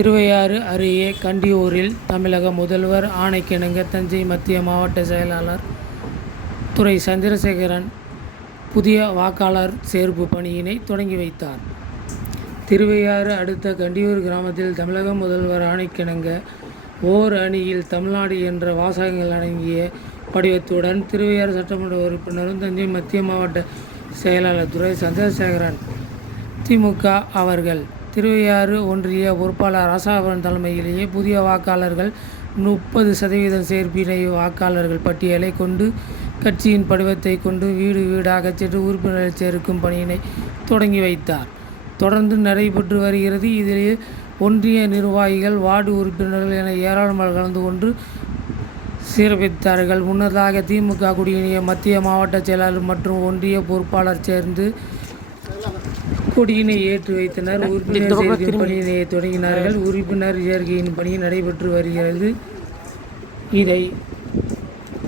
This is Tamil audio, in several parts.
திருவையாறு அருகே கண்டியூரில் தமிழக முதல்வர் ஆணைக்கிணங்க தஞ்சை மத்திய மாவட்ட செயலாளர் துறை சந்திரசேகரன் புதிய வாக்காளர் சேர்ப்பு பணியினை தொடங்கி வைத்தார். திருவையாறு அடுத்த கண்டியூர் கிராமத்தில் தமிழக முதல்வர் ஆணைக்கிணங்க ஓர் அணியில் தமிழ்நாடு என்ற வாசகங்கள் அடங்கிய படிவத்துடன் திருவையாறு சட்டமன்ற உறுப்பினரும் தஞ்சை மத்திய மாவட்ட செயலாளர் துறை சந்திரசேகரன் திமுக அவர்கள் திருவையாறு ஒன்றிய பொறுப்பாளர் ராசாபுரம் தலைமையிலேயே புதிய வாக்காளர்கள் முப்பது சதவீதம் சேர்ப்பினை வாக்காளர்கள் பட்டியலை கொண்டு கட்சியின் படிவத்தை கொண்டு வீடு வீடாக சென்று உறுப்பினர்கள் சேர்க்கும் பணியினை தொடங்கி வைத்தார். தொடர்ந்து நடைபெற்று வருகிறது. இதில் ஒன்றிய நிர்வாகிகள் வார்டு உறுப்பினர்கள் என ஏராளமாக கலந்து கொண்டு சீரமைத்தார்கள் முன்னதாக திமுக குடியினிய மத்திய மாவட்ட செயலாளர் மற்றும் ஒன்றிய பொறுப்பாளர் சேர்ந்து கொடியினை ஏற்றி வைத்தனர். உறுப்பினர் சேர்க்கும் பணியினை தொடங்கினார்கள். உறுப்பினர் சேர்க்கையின் பணி நடைபெற்று வருகிறது. இதை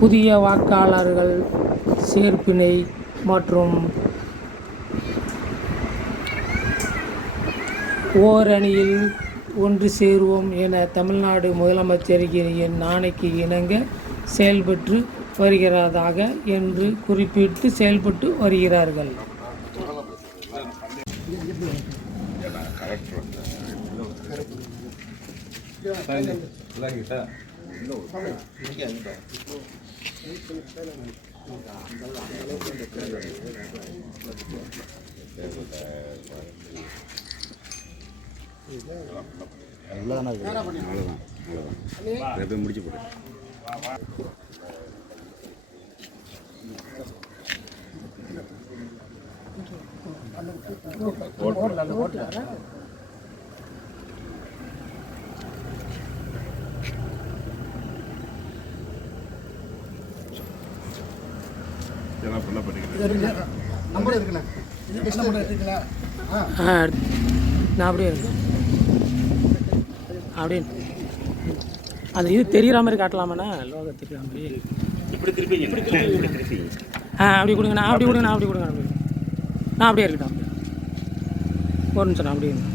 புதிய வாக்காளர்கள் சேர்ப்பினை மற்றும் ஓரணியில் ஒன்று சேருவோம் என தமிழ்நாடு முதலமைச்சரின் ஆணைக்கு இணங்க செயல்பட்டு வருகிறதாக என்று குறிப்பிட்டு செயல்பட்டு வருகிறார்கள். போய் முடிச்சு போடு இதெல்லாம் நம்பர் இருக்குண்ணே நம்பர் இருக்குங்களா ஆ நான் அப்படியே இருக்கேன் அப்படியே அந்த இது தெரிகிற மாதிரி காட்டலாமாண்ணா லோகம் தெரிகிற மாதிரி இப்படி திருப்பி இப்படி திருப்பி ஆ அப்படி கொடுங்க அப்படி கொடுங்க அப்படி கொடுங்க அப்படி நான் அப்படியே இருக்கட்டும் ஒரு நிமிஷம் நான் அப்படியே இருங்க.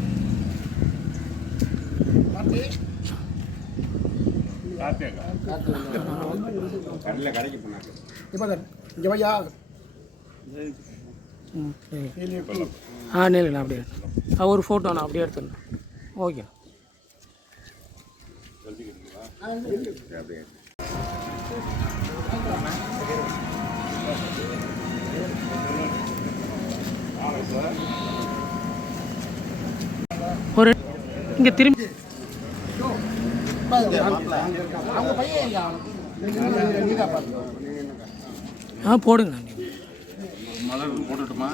இப்போ இங்கே வையா ஆ நேரில் அப்படியே ஒரு ஃபோட்டோ நான் அப்படியே எடுத்துடணும் ஓகே. ஒரு இங்கே திரும்பி ஆ போடுங்க. மலர் போட்டுட்டுமா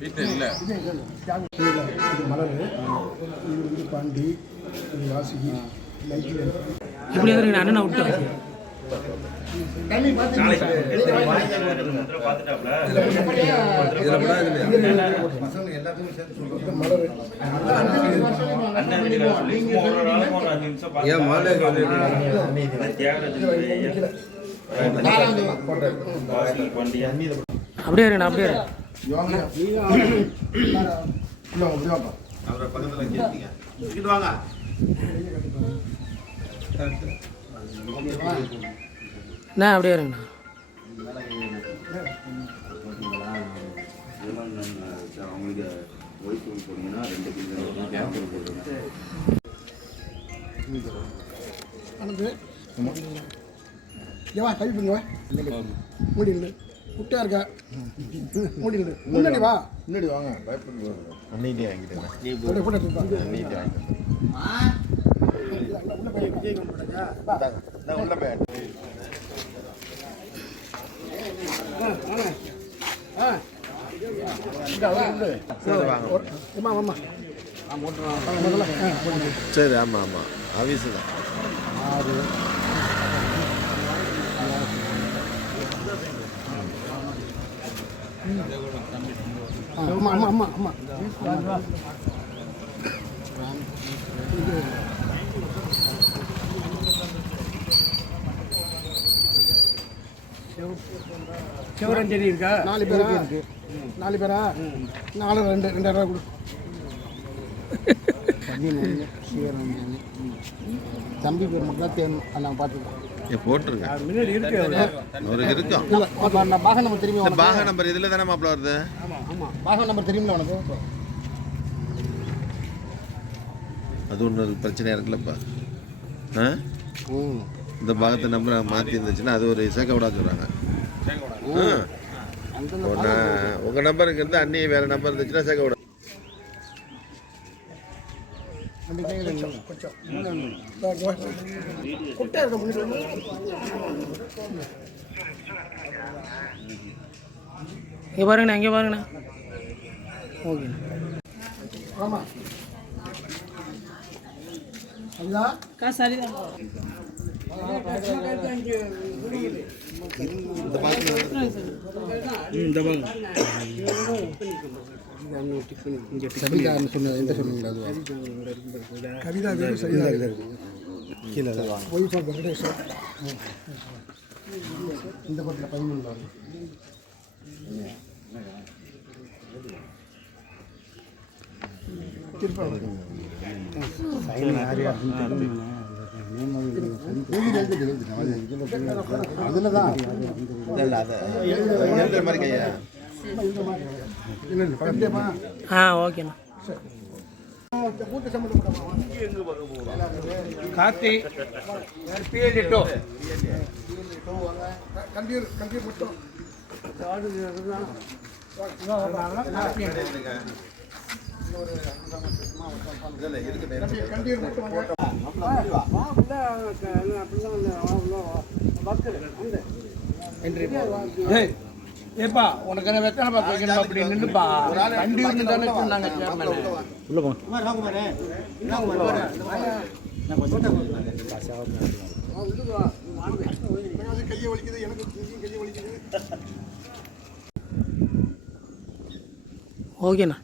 வீட்டில் இல்லை இது மலர் இது வந்து பாண்டி இது வாசுகி லைட்டில் இப்படி எதிர்க்கு அண்ணனை விட்டு ஏன் மாலை அப்படியே இரு அப்படியே அண்ணா அப்படியே இருங்கண்ணா. அவங்களுக்கு போனீங்கன்னா ரெண்டு ஏவா கை பண்ணுங்க மூடி நில்லு குட்டியா இருக்கா? மூடி முன்னாடி வா. முன்னாடி வாங்க பயப்பட அன்னைக்கே வாங்கிட்டேன் அப்படியே கூட தூக்கா அன்னைக்கே வாங்கிட்டேன் உள்ள போய் விஜய் நான் போய் ஆ சரி ஆமாம் ஆமாம் ஆஃபீஸு தான். ஆமாம் ஆமாம் ஆமாம் ஆமாம் சிவரஞ்சனி இருக்கா நாலு பேரா நாலு பேரா நாலு ரெண்டு ரெண்டாயிரம் ரூபா கொடு தம்பி பேர் மட்டும் நாங்கள் பார்த்துருக்கோம் ஏ போட்டிருங்க அவருக்கு இருக்கும். இல்லை பாக நம்பர் பாக நம்பர் இதில் தானே மாப்பிள்ள வருது? ஆமாம் பாக நம்பர் தெரியுமில்ல உனக்கு? அது ஒன்று பிரச்சனையாக இருக்குல்லப்பா. ஆ? ம் இந்த பாகத்தை நம்பரை மாற்றி இருந்துச்சுன்னா அது ஒரு சேர்க்க விடாது சொல்கிறாங்க உங்கள் நம்பருக்கு இருந்து அண்ணி வேறு நம்பர் இருந்துச்சுன்னா சேர்க்க இங்கே பாருங்கண்ணா இங்கே பாருங்கண்ணா. ஓகேண்ணா ஆமாம் அதுதான் கவிதான்னு சொன்னது எந்த சொன்னீங்களா அது கவிதா கீழே ஒய் ஃபார் வெங்கடேஸ்வர் இந்த படத்தில் பதிமூணு அதில் தான் ஆ ஓகேண்ணா கார்த்தி. பிஎல்இட்டோ. கண்டீர் கண்டீர் மட்டும் கண்டீர் மட்டும் ஏப்பா உனக்கு என்ன வெத்தனை பார்க்க வைக்கணும் அப்படி நின்றுப்பா வண்டி இருந்து தானே சொன்னாங்க சேர்மன் கையை வலிக்குது எனக்கு கையை வலிக்குது ஓகேண்ணா.